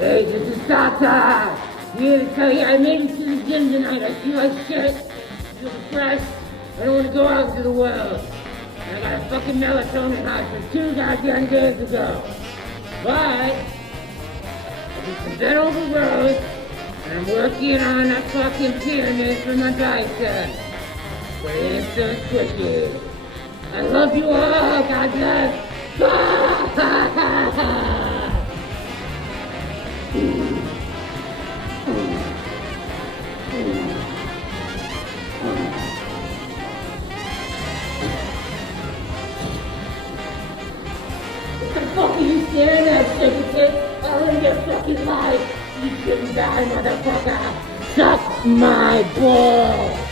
Hey, this is Tata! Here to tell you I made it to the gym tonight. I feel like shit. I feel depressed. I don't want to go out into the world. And I got a fucking melatonin high from 2 goddamn days ago. But I did some bent over rows, and I'm working on that fucking pyramid for my bicep. But it ain't so squishy. I love you all, God bless. What the fuck are you staring at, shit? I'll end your fucking life. You shouldn't die, motherfucker. Suck my balls.